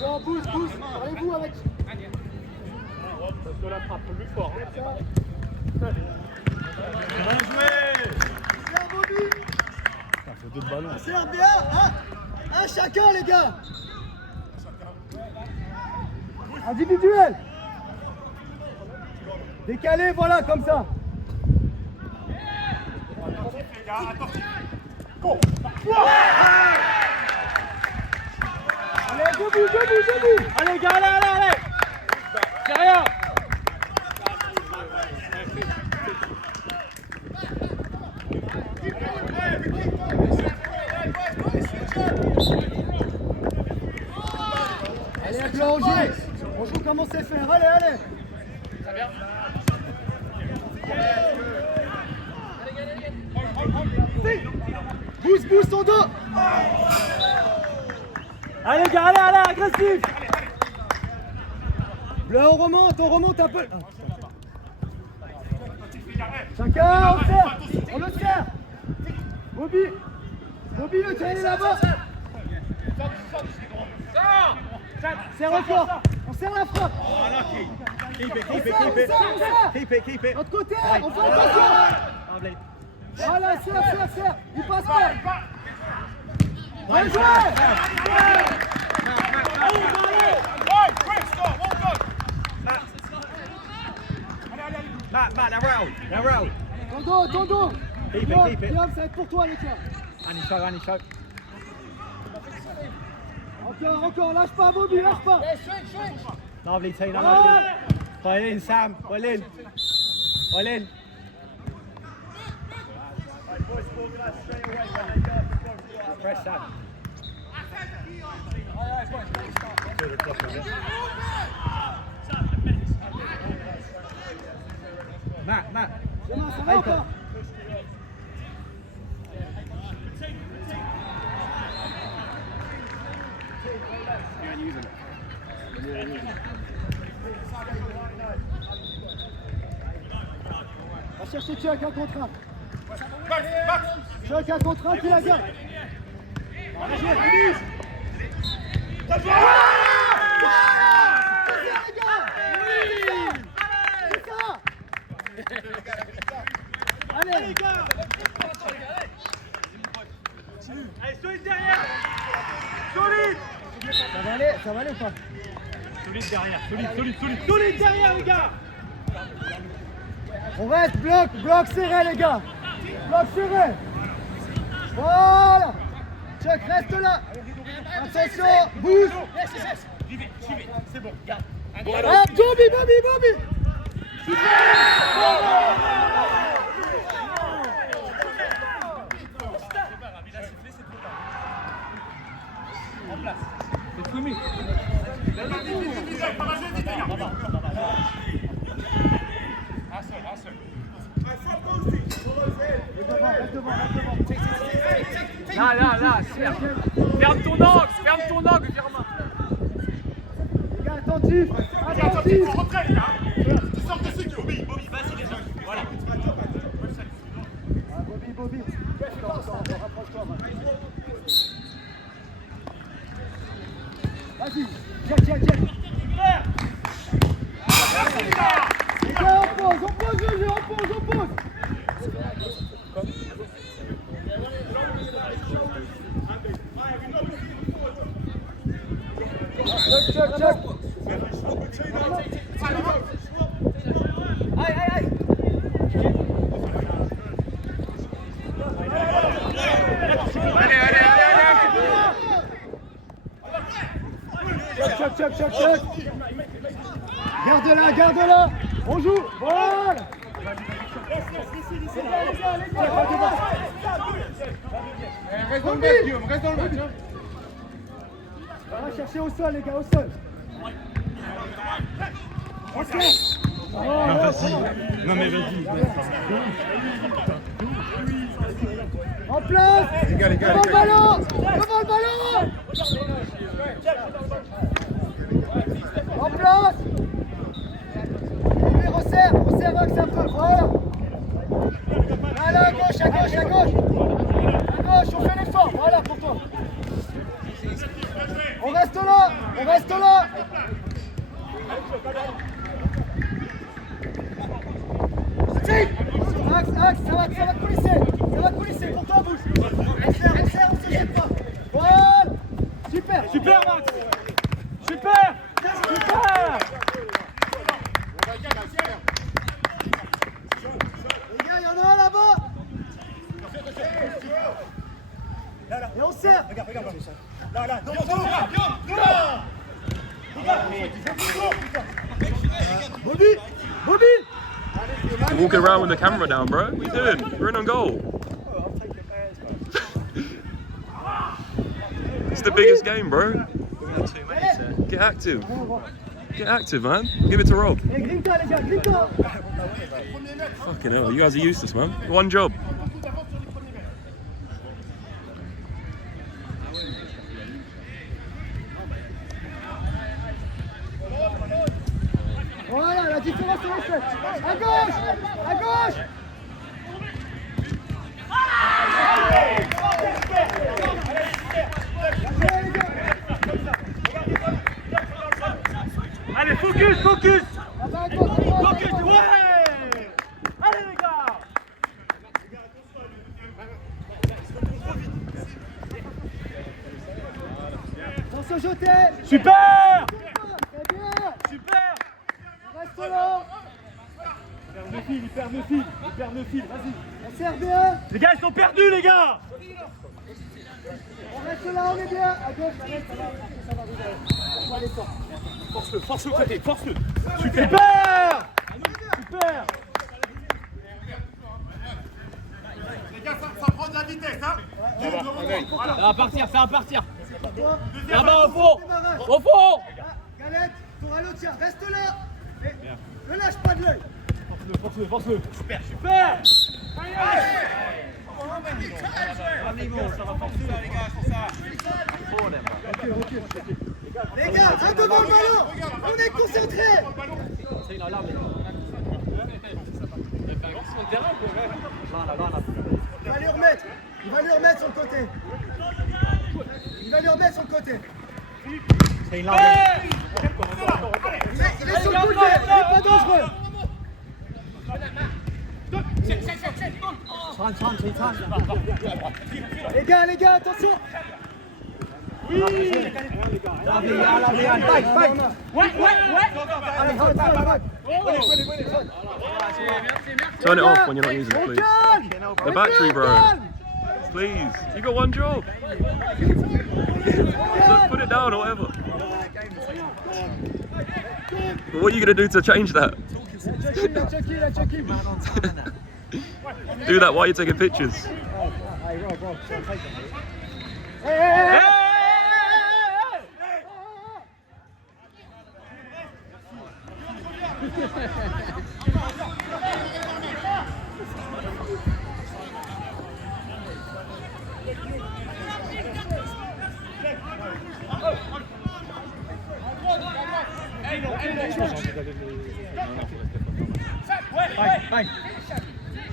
Bon, pousse, parlez-vous avec. Parce que la frappe plus fort. Bien joué. Bien, Bobby. Ça fait 2 ballons. C'est bien, un chacun, les gars. Individuel. Décalé, voilà, comme ça. Allez, debout. Allez, gars, allez. Derrière. Allez, un plan, on joue comme on sait faire. Allez. Ça vient. Bouge ton dos. Allez, gars, allez, agressif. Là, on remonte un peu. Chacun, on le serre. Bobby, le tient, il est là-bas. Serre encore. On serre la frappe. Keep it. L'autre côté, on fait attention. Voilà, serre. Il passe pas. Bien joué. Matt, now round. Ton dos. Keep it. Guillaume, ça va être pour toi, les gars. Annie show. Encore, lâche pas, Bobby, lâche pas. Lovely, Tina. Ah. Well in, Sam. Well in. Press Sam. Matt. Ça va encore. Va chercher Chuck, un contre un. Chuck, un contre un, qui la garde. Allez les gars. Allez, solide derrière. Solide. Ça va aller ou pas? Solide derrière, solide derrière, les gars. On reste, bloc serré les gars. Bloc serré. Voilà. Chuck, reste là. Attention, bouge. J'y vais, c'est bon, garde. Ah, Bobby. En place. C'est Fumi. Un seul. Reste devant. Là, serre. Ferme ton angle, Firmin. Les gars, attentif. Rentrez, les gars. Sors de ce Bobby, vas-y, les gens. Voilà. Bobby. Rapproche-toi. Vas-y, check. Les gars, on pose le jeu, on pose. Check. Aïe. Check. Garde-la. On joue. Voilà. Reste dans le match, Guillaume, On va chercher au sol, les gars, au sol. Non, vas-y. Non, mais vas-y. En place. Devant le ballon. En place. Et resserre Max un peu, voilà. Voilà, à gauche. À gauche, on fait l'effort, voilà pour toi. On reste là. On reste là. Axe, ça va te coulisser. Ça va te coulisser, pour toi, bouge. On serre, on se jette pas. Voilà. Super. Super, Max. Super. Super. Les gars, il y en a un là-bas. Et on serre. Là, non, Bobby. You're walking around with the camera down, bro. What are you doing? We're in on goal. It's the biggest game, bro. Get active. Get active, man. Give it to Rob. Et grinta, les gars, grinta. Fucking hell, you guys are useless, man. One job. Voilà, la différence est faite. À gauche. Allez, focus. Focus, Ouais. Allez, les gars. Sans se jeter. Super. C'est bien. Super. Reste là. Il perd le fil, vas-y. On serre bien. Les gars, ils sont perdus, les gars. On reste là, on est bien. À gauche, allez, ça va arriver. On va aller fort. Force le côté, force-le. Super. les gars, ça prend de la vitesse, hein. Ça va partir. Là-bas, Au fond. Galette, t'auras l'autre tien. Reste là. Et ne lâche pas de l'œil. Force-le. Super. Les gars, un devant le ballon. On est concentrés. Il va lui remettre sur le côté. Il est sur le côté, il est pas dangereux. Les gars, attention. Turn it off when you're not using it, please. The battery, bro. Please. You got one job. So put it down or whatever. But what are you going to do to change that? Do that while you're taking pictures.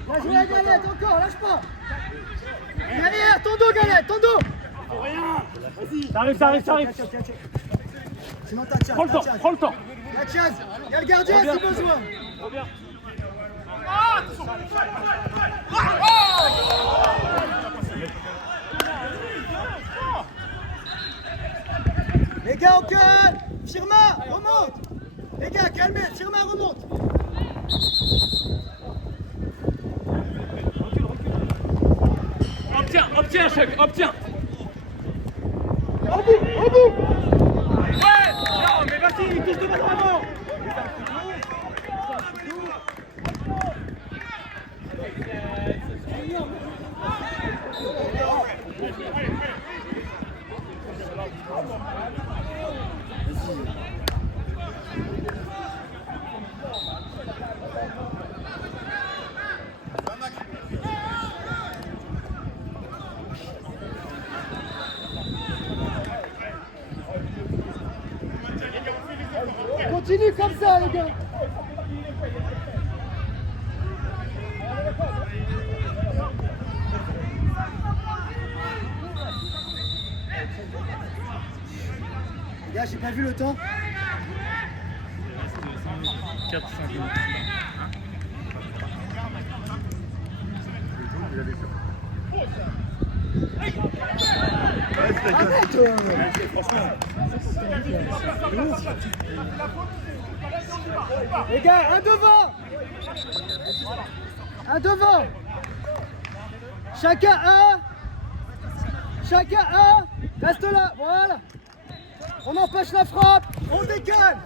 Bien joué, Galette, encore, lâche pas. Derrière, ton dos, Galette, ton dos. Ça arrive. Sinon, t'as Tchaz. Prends le temps. T'as Tchaz. Il y a le gardien si besoin. Les gars, on calme. Firma, remonte. Les gars, calmez. Firma, remonte. Obtiens, chef, obtiens. Au bout. Ouais. Non, mais vas-y, il touche de balle avant. Continue comme ça, les gars. Gars, j'ai pas vu le temps. 4-5 minutes. Les gars, un devant. Un devant. Chacun un. Chacun un. Reste là, voilà. On empêche la frappe. On décale.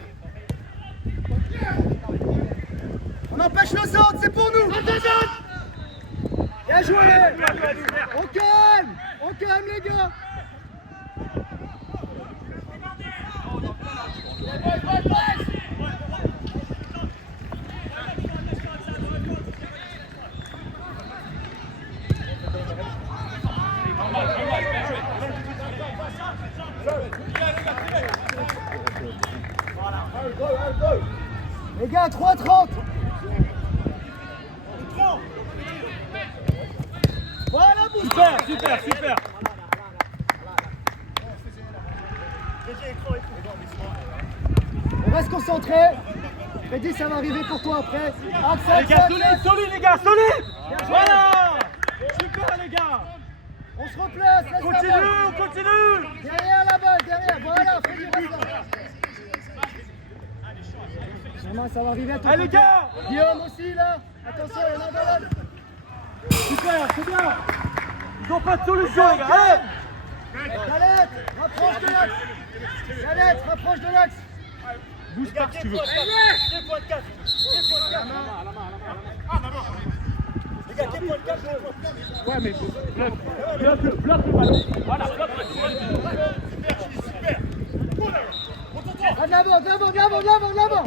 On empêche le centre, c'est pour nous. Bien joué. On calme les gars. Les gars, 3-30. Voilà, bouge. Super. On reste concentré. Freddy, ça va arriver pour toi après. Les gars, solide les gars, solide. Voilà. Super les gars. On se replace. Laisse la balle. Continue. Derrière la balle, derrière. Voilà, Freddy, reste là. Germain, ça va arriver à toi. Allez les gars. Guillaume aussi là. Attention, il y en a malade. Super, c'est bien. Ils n'ont pas de solution les gars. Allez. Galette, rapproche de l'axe. Galette, rapproche de l'axe. Bouge pas si tu veux. Ouais mais bloque le ballon. Voilà, bloque De l'avant.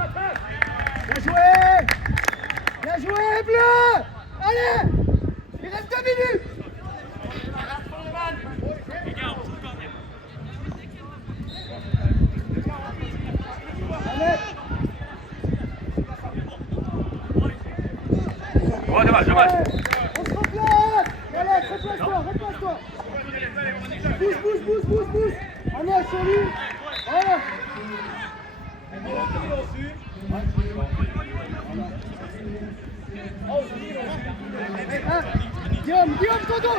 Bien joué, bleu. Allez. Il reste 2 minutes. Allez. Ouais, dommage. On se replace. Allez, replace-toi. Bouge. Allez, sur lui. Voilà. Guillaume, ton dos.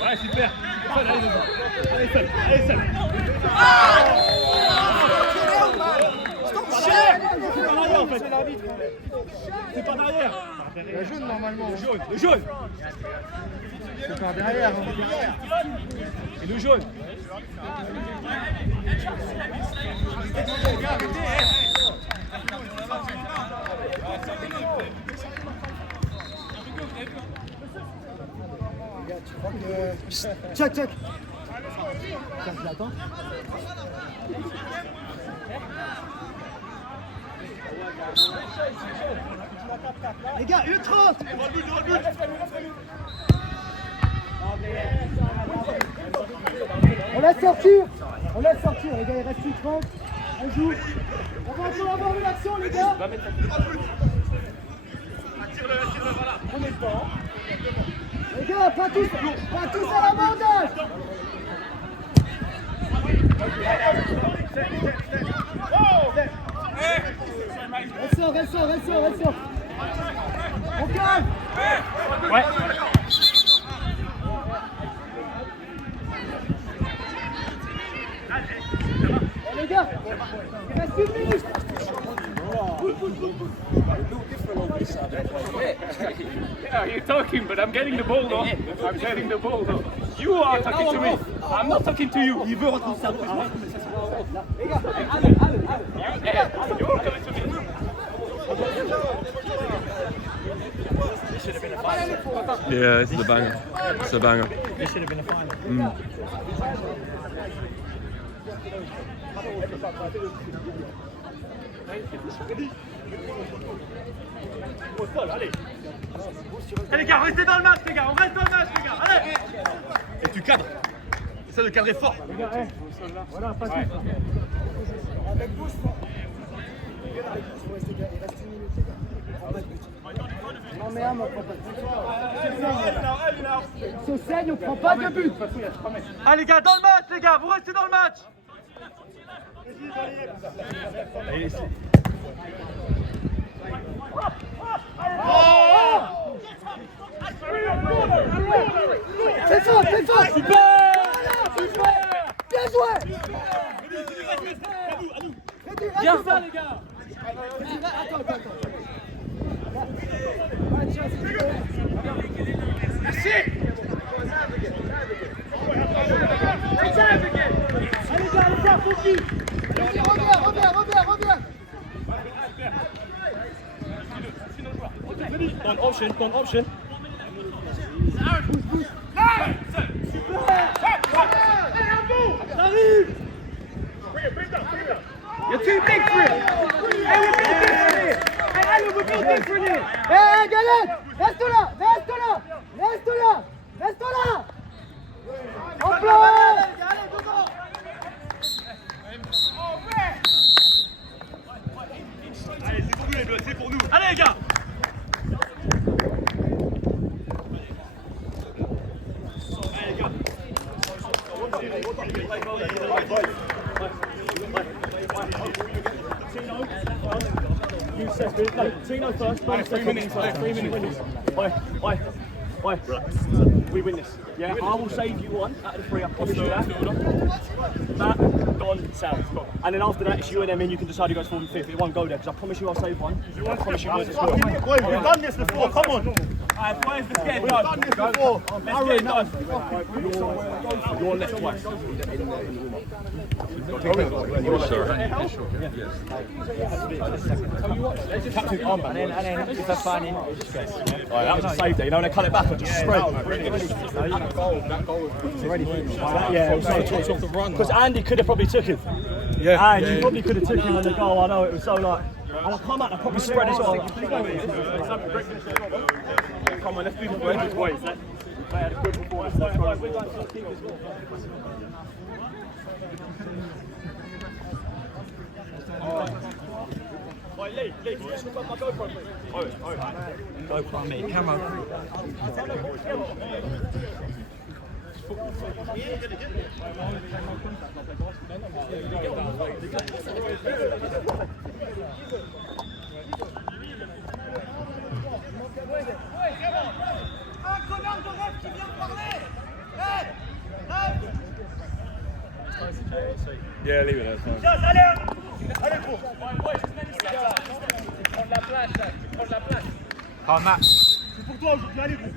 Ouais super. Allez seul. C'est pas derrière. Le jaune normalement. Le jaune. C'est par derrière. Et le jaune. Check. Tiens, je l'attends. Les gars, 1h30. On laisse sortir, les gars, il reste 1h30. On joue. On va encore avoir une action, les gars. Attire-le, voilà. Prenez le temps. Les gars, pas tous à l'abordage. Elle sort. On calme. Ouais. Les gars, il reste 1 minute. Yeah, you're talking, but I'm getting the ball though. You are talking to me. I'm not talking to you. Il veut rentrer ça. Les gars, You're coming to me. Yeah, this is a banger. It's a banger. This should have been a final. Allez les gars, restez dans le match les gars, on reste dans le match les gars, allez. Et tu cadres. Essaie de cadrer fort. Les gars, voilà, pas plus. avec bouche. Il reste 1 minute, les gars. Non mais on prend pas de but. On se saigne, on prend pas de but. Allez les gars, dans le match les gars, vous restez dans le match. C'est ça, c'est ça. Super. Bien joué. Bien ça les gars. Attends. Merci. Allez gars, allez faire focus. Reviens. One option. You're too big for it. Hey, we're building for it. Hey, Galette, reste là. Hop là. Allez, c'est pour nous les bleus, c'est pour nous. Allez les gars. Tino first, 3 minutes. Oi. We win this. Yeah, I will save you one out of the 3, I promise you that. Matt, Don, Sam. And then after that, it's you and them in, you can decide who goes 4th and 5th. It won't go there, because I promise you I'll save one. I promise you guys it's good. We've done this before, come on. Alright, boys, let's get it We've done. done this before. Let's get it done. You're left twice. Captain armband. And then if they're finding, that was a save there, you know, when they cut it back and just spread. Because Andy could have probably took him. And you probably could have took him on the goal, I know, it was so like, and I come out and I probably spread as well. Come on, let's do the British ways. They had a good performance. Let's go. Lee, just look up my GoPro, please. GoPro me, camera. Yeah, leave it there. Allez, gros. Prends la place, là. Prends la place. Oh, Matt. C'est pour toi aujourd'hui, allez, gros.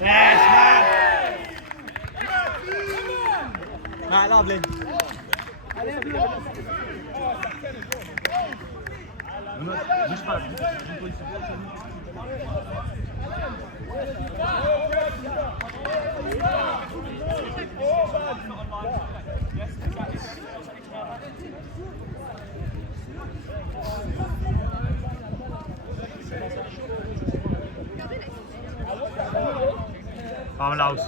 Yes, Matt. Matt, lovely. Vamos, Laus.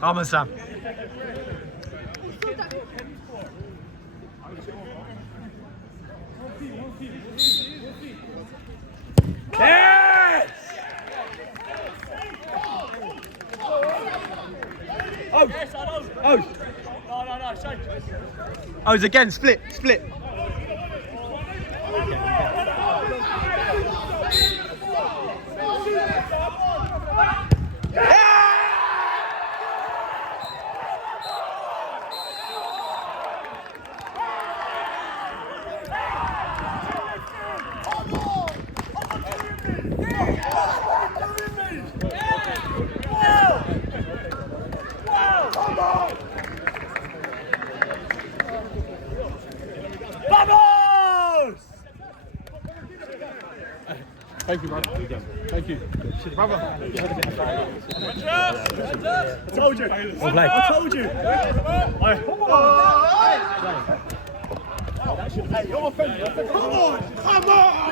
Come on, Sam. Oh, it's again, split. Thank you, brother. Thank you. Brother. I told you. I told you. Hey, you're offended. Come on!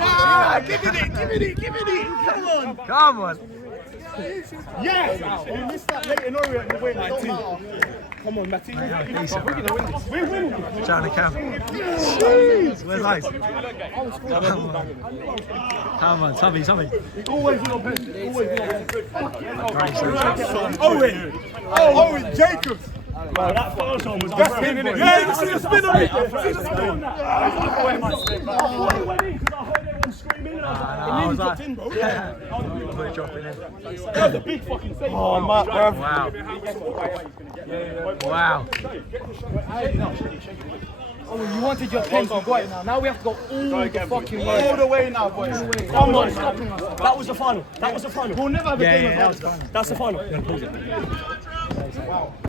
Ah, give it! Come on! Come on. Yes! We missed that late in Orient. We went 19. Come on, Matty. We're going to win this. We're winning. Down the camp. Where's Ice? Come on, Tommy. Always in your pen. Owen Jacobs. Bro, that first one was That's him, innit? Yeah, you see the spin on it. See the spin on that. I thought it went in because I heard everyone screaming. I was like, in, bro. we're dropping in. That was a big fucking save. Oh, Matt, bro. Wow. Oh, you wanted your pens, you got it now. Now we have to go all the fucking way. All the way now, boys. Come on, that was the final. We'll never have a game of that was fun. That's the final.